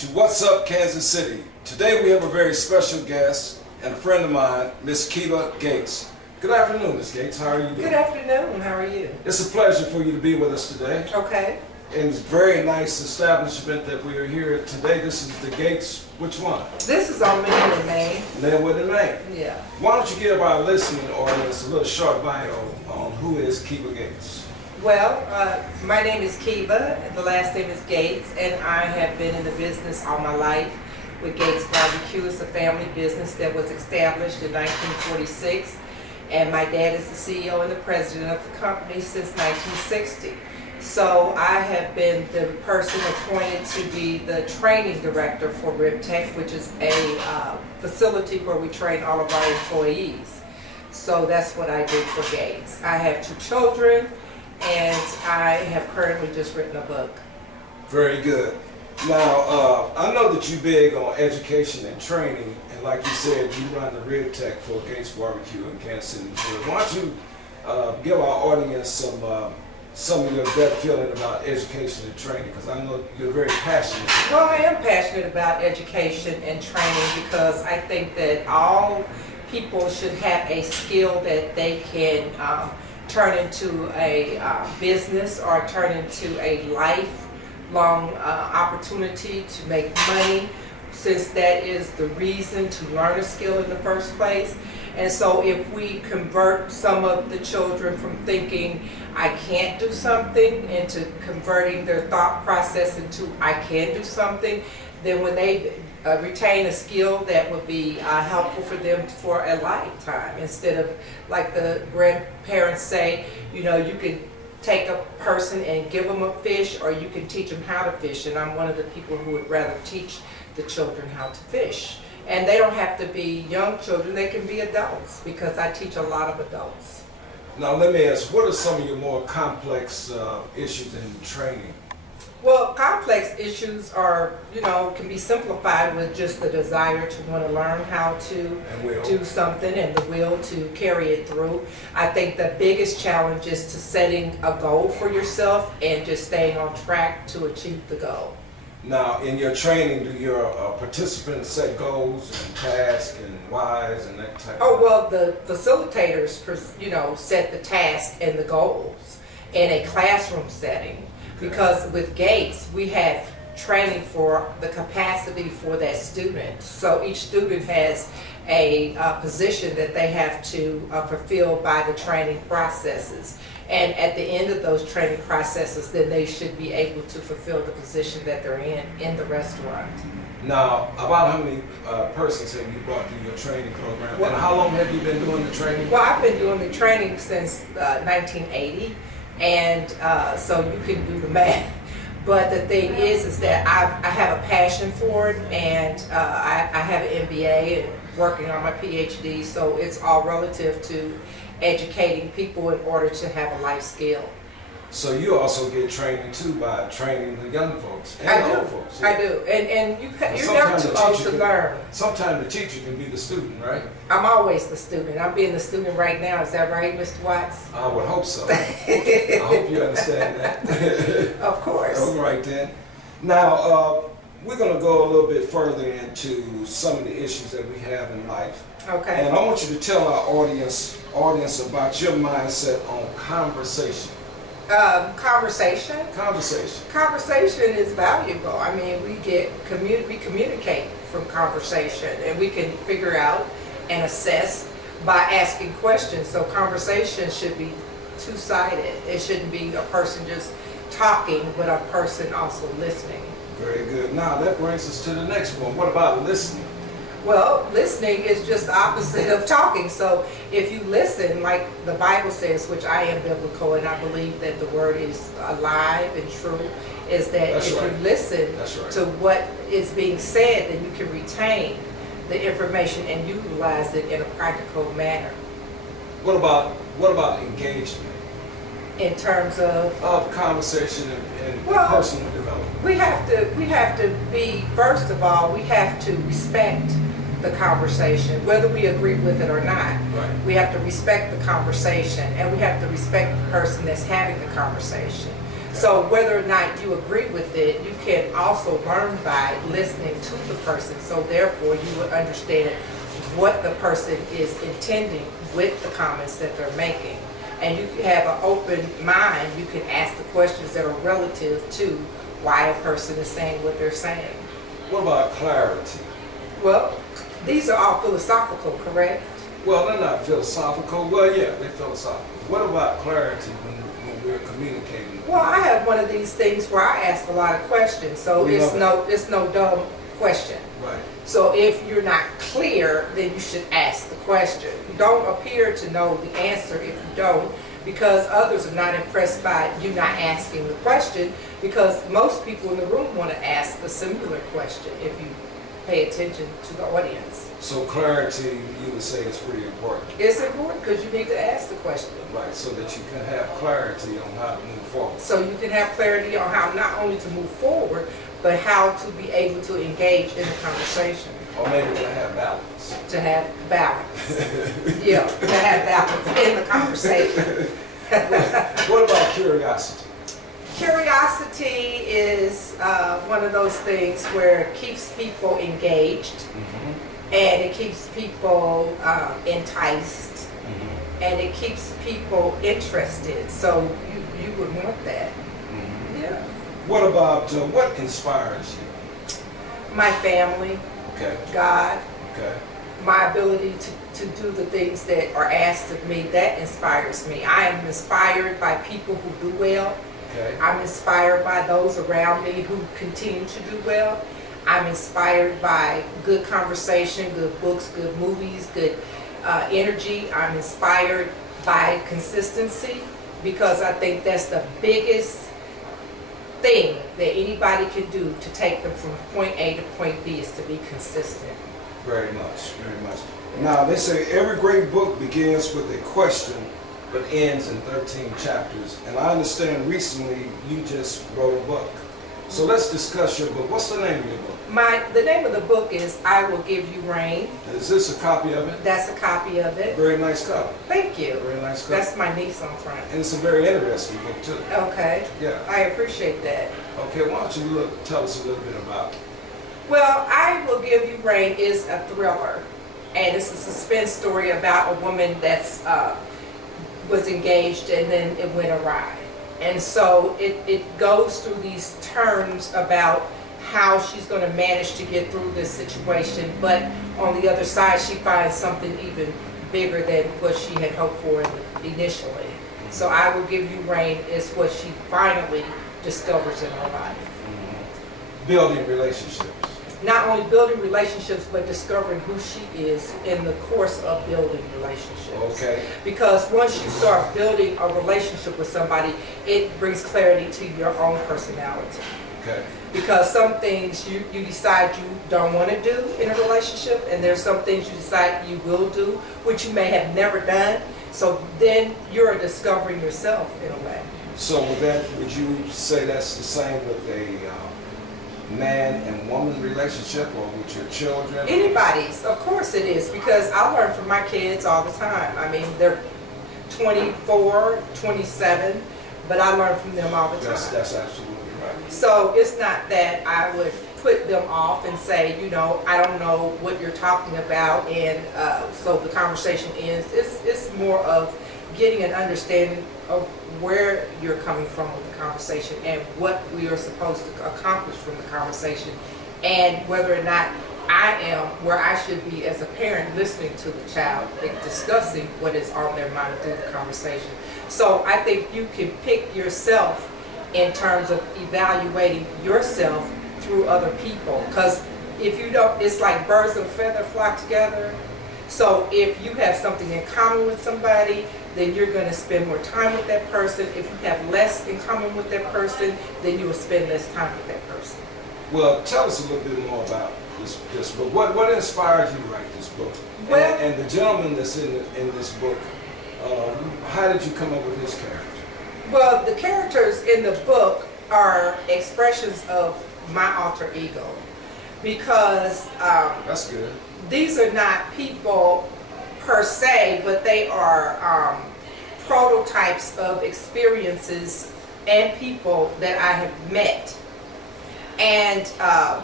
to What's Up Kansas City. Today we have a very special guest and a friend of mine, Miss Kiva Gates. Good afternoon, Miss Gates. How are you doing? Good afternoon. How are you? It's a pleasure for you to be with us today. Okay. And it's a very nice establishment that we are here today. This is the Gates. Which one? This is on Linwood, Maine. Linwood in Maine. Yeah. Why don't you give our listening audience a little short bio on who is Kiva Gates? Well, my name is Kiva. The last name is Gates, and I have been in the business all my life with Gates Barbecue. It's a family business that was established in 1946, and my dad is the CEO and the president of the company since 1960. So I have been the person appointed to be the training director for RibTech, which is a facility where we train all of our employees. So that's what I do for Gates. I have 2 children, and I have currently just written a book. Very good. Now, I know that you're big on education and training, and like you said, you run the RibTech for Gates Barbecue in Kansas City, Missouri. Why don't you give our audience some of your gut feeling about education and training, because I know you're very passionate. Well, I am passionate about education and training because I think that all people should have a skill that they can turn into a business or turn into a lifelong opportunity to make money, since that is the reason to learn a skill in the first place. And so if we convert some of the children from thinking I can't do something into converting their thought process into I can do something, then when they retain a skill that would be helpful for them for a lifetime, instead of like the grandparents say, you know, you can take a person and give them a fish, or you can teach them how to fish. And I'm one of the people who would rather teach the children how to fish. And they don't have to be young children, they can be adults, because I teach a lot of adults. Now let me ask, what are some of your more complex issues in training? Well, complex issues are, you know, can be simplified with just the desire to want to learn how to do something and the will to carry it through. I think the biggest challenge is to setting a goal for yourself and just staying on track to achieve the goal. Now, in your training, do your participants set goals and tasks and whys and that type of thing? Oh, well, the facilitators, you know, set the tasks and the goals in a classroom setting. Because with Gates, we have training for the capacity for that student. So each student has a position that they have to fulfill by the training processes. And at the end of those training processes, then they should be able to fulfill the position that they're in the restaurant. Now, about how many persons have you brought through your training program? Well, and how long have you been doing the training? Well, I've been doing the training since 1980. And so you can do the math. But the thing is that I have a passion for it, and I have an MBA and working on my PhD, so it's all relative to educating people in order to have a life skill. So you also get training too by training the young folks and old folks. Yeah. I do, and you're never too old to learn. Sometimes the teacher can be the student, right? I'm always the student. I'm being the student right now. Is that right, Mr. Watts? I would hope so. I hope you understand that. Of course. All right then. Now, we're going to go a little bit further into some of the issues that we have in life. Okay. And I want you to tell our audience about your mindset on conversation. Conversation. Conversation is valuable. I mean, we communicate from conversation, and we can figure out and assess by asking questions. So conversation should be two-sided. It shouldn't be a person just talking, but a person also listening. Very good. Now that brings us to the next one. What about listening? Well, listening is just the opposite of talking. So if you listen, like the Bible says, which I am biblical, and I believe that the word is alive and true, is that you listen to what is being said, then you can retain the information and utilize it in a practical manner. What about engagement? In terms of conversation and personal development. We have to be, first of all, we have to respect the conversation, whether we agree with it or not. Right. We have to respect the conversation, and we have to respect the person that's having the conversation. So whether or not you agree with it, you can also learn by listening to the person. So therefore, you would understand what the person is intending with the comments that they're making. And you can have an open mind. You can ask the questions that are relative to why a person is saying what they're saying. What about clarity? Well, these are all philosophical, correct? Well, they're not philosophical. Well, yeah, they're philosophical. What about clarity when we're communicating? Well, I have one of these things where I ask a lot of questions, so it's no dumb question. Right. So if you're not clear, then you should ask the question. You don't appear to know the answer if you don't, because others are not impressed by you not asking the question, because most people in the room want to ask a similar question if you pay attention to the audience. So clarity, you would say, is pretty important. It's important because you need to ask the question. Right, so that you can have clarity on how to move forward. So you can have clarity on how not only to move forward, but how to be able to engage in the conversation. Or maybe to have balance. To have balance. Yeah, to have balance in the conversation. What about curiosity? Curiosity is one of those things where it keeps people engaged, and it keeps people enticed, and it keeps people interested. So you would want that. Yeah. What about what inspires you? My family, Okay. God, Okay. my ability to do the things that are asked of me, that inspires me. I am inspired by people who do well. Okay. I'm inspired by those around me who continue to do well. I'm inspired by good conversation, good books, good movies, good energy. I'm inspired by consistency, because I think that's the biggest thing that anybody can do to take them from point A to point B, is to be consistent. Very much, very much. Now, they say every great book begins with a question but ends in 13 chapters. And I understand recently you just wrote a book. So let's discuss your book. What's the name of your book? The name of the book is I Will Give You Rain. Is this a copy of it? That's a copy of it. Very nice cover. Thank you. Very nice cover. That's my niece on front. And it's a very interesting book too. Okay. Yeah. I appreciate that. Okay, why don't you tell us a little bit about it? Well, I Will Give You Rain is a thriller, and it's a suspense story about a woman that's was engaged and then it went awry. And so it goes through these turns about how she's going to manage to get through this situation, but on the other side she finds something even bigger than what she had hoped for initially. So I Will Give You Rain is what she finally discovers in her life. Building relationships. Not only building relationships, but discovering who she is in the course of building relationships. Okay. Because once you start building a relationship with somebody, it brings clarity to your own personality. Okay. Because some things you decide you don't want to do in a relationship, and there's some things you decide you will do, which you may have never done. So then you're discovering yourself in a way. So would you say that's the same with a man and woman relationship, or with your children? Anybody's, of course it is, because I learn from my kids all the time. I mean, they're 24, 27, but I learn from them all the time. That's absolutely right. So it's not that I would put them off and say, I don't know what you're talking about, and so the conversation ends. It's more of getting an understanding of where you're coming from with the conversation and what we are supposed to accomplish from the conversation, and whether or not I am where I should be as a parent, listening to the child and discussing what is on their mind through the conversation. So I think you can pick yourself in terms of evaluating yourself through other people, because if you don't, it's like birds of a feather flock together. So if you have something in common with somebody, then you're going to spend more time with that person. If you have less in common with that person, then you will spend less time with that person. Well, tell us a little bit more about this book. What inspired you to write this book? Well, and the gentleman that's in this book, how did you come up with his character? Well, the characters in the book are expressions of my alter ego, because That's good. these are not people per se, but they are prototypes of experiences and people that I have met. And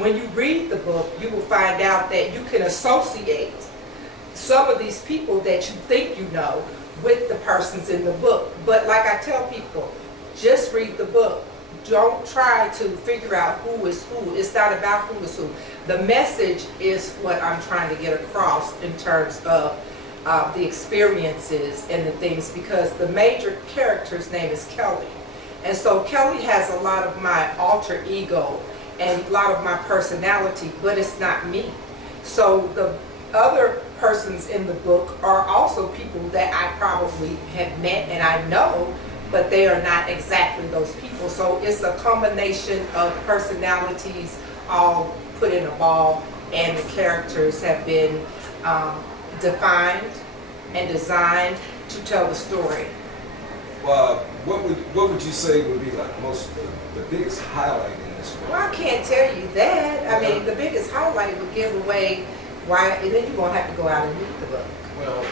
when you read the book, you will find out that you can associate some of these people that you think you know with the persons in the book. But like I tell people, just read the book. Don't try to figure out who is who. It's not about who is who. The message is what I'm trying to get across in terms of the experiences and the things, because the major character's name is Kelly. And so Kelly has a lot of my alter ego and a lot of my personality, but it's not me. So the other persons in the book are also people that I probably have met and I know, but they are not exactly those people. So it's a combination of personalities all put in a ball, and the characters have been defined and designed to tell the story. Well, what would you say would be like the biggest highlight in this book? Well, I can't tell you that. I mean, the biggest highlight would give away why, and then you're gonna have to go out and read the book. Well,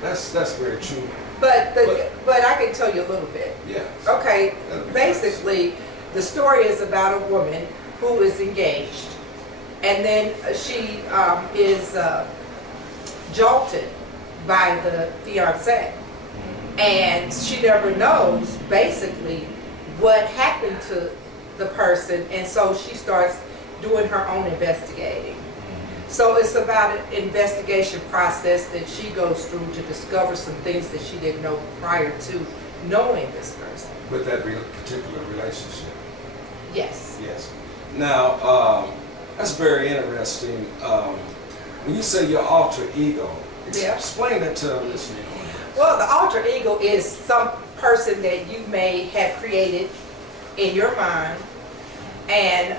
that's very true. But I can tell you a little bit. Yeah. Okay, basically, the story is about a woman who is engaged, and then she is jolted by the fiance, and she never knows basically what happened to the person, and so she starts doing her own investigating. So it's about an investigation process that she goes through to discover some things that she didn't know prior to knowing this person. With that particular relationship. Yes. Yes. Now, that's very interesting. When you say your alter ego, explain that to the listener. Well, the alter ego is some person that you may have created in your mind, and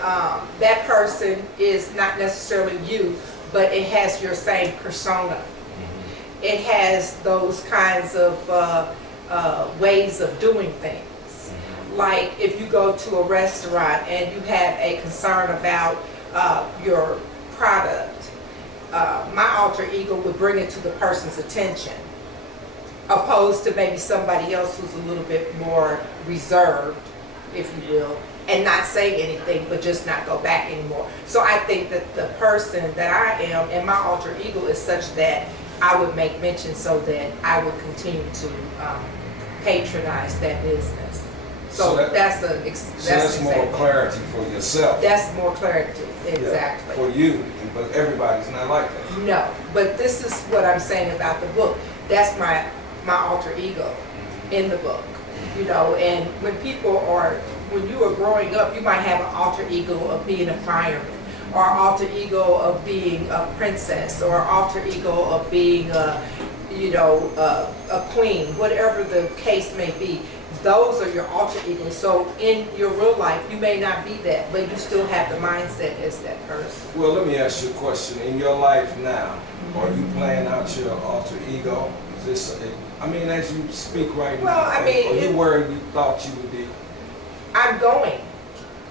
that person is not necessarily you, but it has your same persona. It has those kinds of ways of doing things. Like if you go to a restaurant and you have a concern about your product, my alter ego would bring it to the person's attention, opposed to maybe somebody else who's a little bit more reserved, if you will, and not say anything, but just not go back anymore. So I think that the person that I am and my alter ego is such that I would make mention so that I would continue to patronize that business. So that's more clarity for yourself. That's more clarity, exactly. Yeah, for you, but everybody's not like that. No, but this is what I'm saying about the book. That's my alter ego in the book, you know. And when you are growing up, you might have an alter ego of being a fireman, or alter ego of being a princess, or alter ego of being a queen, whatever the case may be. Those are your alter egos. So in your real life, you may not be that, but you still have the mindset as that person. Well, let me ask you a question. In your life now, are you playing out your alter ego? Is this, as you speak right now, are you where you thought you would be? I'm going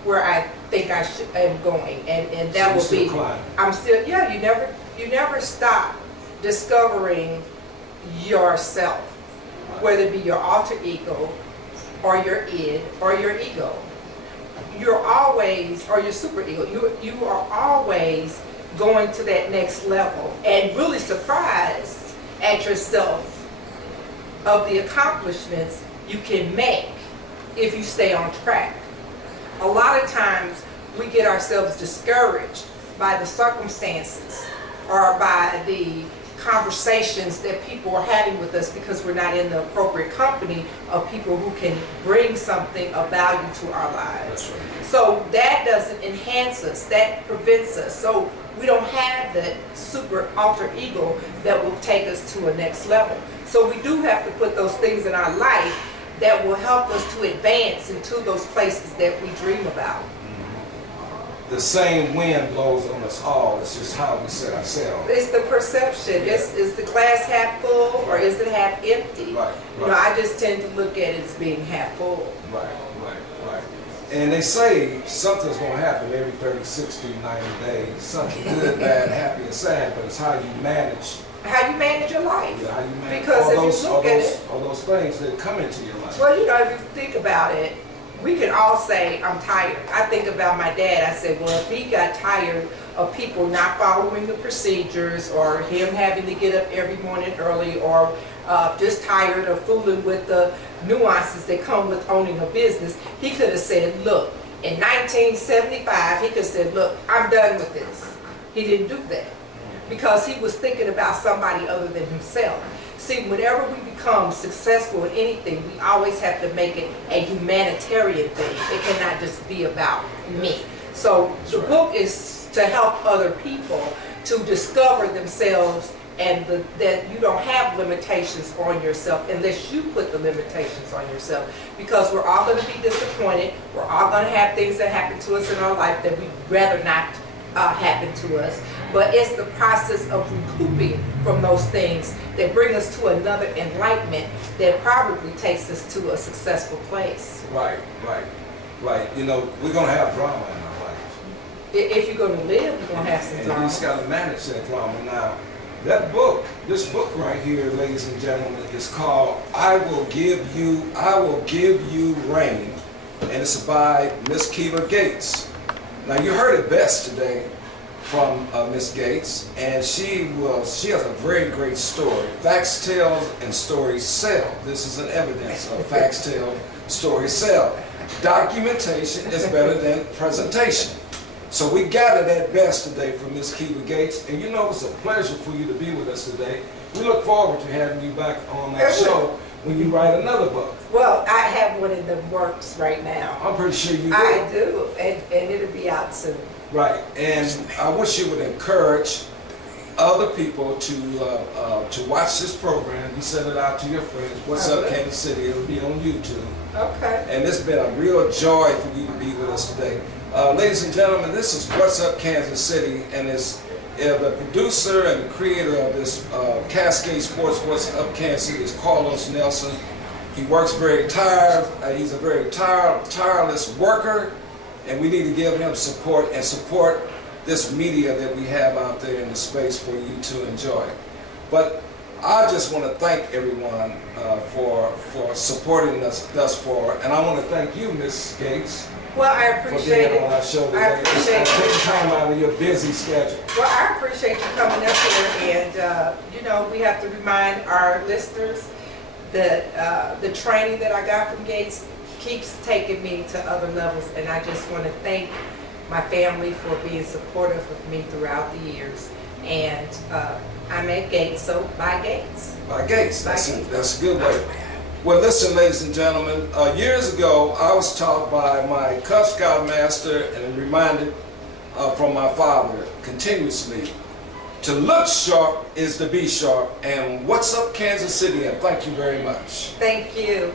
where I think I am going, and that will be. Climbing. I'm still. Yeah, you never stop discovering yourself, whether it be your alter ego, or your id, or your ego. You're always, or your super ego. You are always going to that next level, and really surprised at yourself of the accomplishments you can make if you stay on track. A lot of times we get ourselves discouraged by the circumstances or by the conversations that people are having with us because we're not in the appropriate company of people who can bring something of value to our lives. That's right. So that doesn't enhance us, that prevents us. So we don't have that super alter ego that will take us to a next level. So we do have to put those things in our life that will help us to advance into those places that we dream about. The same wind blows on us all. It's just how we set ourselves. It's the perception. Yeah. Is the glass half full or is it half empty? Right. You know, I just tend to look at it as being half full. Right. And they say something's going to happen every 30, 60, 90 days. Something good, bad, happy, and sad, but it's how you manage. How you manage your life. Yeah, how you manage because if you look at it, all those things that come into your life. well, you know, if you think about it, we can all say, I'm tired. I think about my dad. I said, well, if he got tired of people not following the procedures, or him having to get up every morning early, or just tired of fooling with the nuances that come with owning a business, he could have said, look, in 1975, he could have said, look, I'm done with this. He didn't do that because he was thinking about somebody other than himself. See, whenever we become successful in anything, we always have to make it a humanitarian thing. It cannot just be about me. So the book is to help other people to discover themselves, and that you don't have limitations on yourself unless you put the limitations on yourself. Because we're all going to be disappointed. We're all going to have things that happen to us in our life that we'd rather not happen to us. But it's the process of recouping from those things that bring us to another enlightenment that probably takes us to a successful place. Right. You know, we're going to have drama in our life. If you're going to live, you're going to have some And drama. you just got to manage that drama. Now, that book, this book right here, ladies and gentlemen, is called I Will Give You Rain, and it's by Miss Kiva Gates. Now, you heard it best today from Miss Gates, and she has a very great story. Facts tell and stories sell. This is an evidence of facts tell, stories sell. Documentation is better than presentation. So we got it at best today from Miss Kiva Gates, and you know it's a pleasure for you to be with us today. We look forward to having you back on our show when you write another book. Well, I have one in the works right now. I'm pretty sure you do. I do, and it'll be out soon. Right, and I wish you would encourage other people to watch this program. You send it out to your friends. What's Up Kansas City? It'll be on YouTube. Okay. And it's been a real joy for you to be with us today. Ladies and gentlemen, this is What's Up Kansas City, and it's the producer and the creator of this Cascade Sports What's Up Kansas City is Carlos Nelson. He works very tired. He's a very tireless worker, and we need to give him support and support this media that we have out there in the space for you to enjoy. But I just want to thank everyone for supporting us thus far, and I want to thank you, Miss Gates. Well, I appreciate for being it. on our show today. I appreciate you. Take time out of your busy schedule. Well, I appreciate you coming up here, and you know, we have to remind our listeners that the training that I got from Gates keeps taking me to other levels, and I just want to thank my family for being supportive of me throughout the years. And I'm at Gates, so by Gates. By Gates, that's a good way. Well, listen, ladies and gentlemen, years ago, I was taught by my Cub Scout master and reminded from my father continuously, to look sharp is to be sharp. And what's up, Kansas City? And thank you very much. Thank you.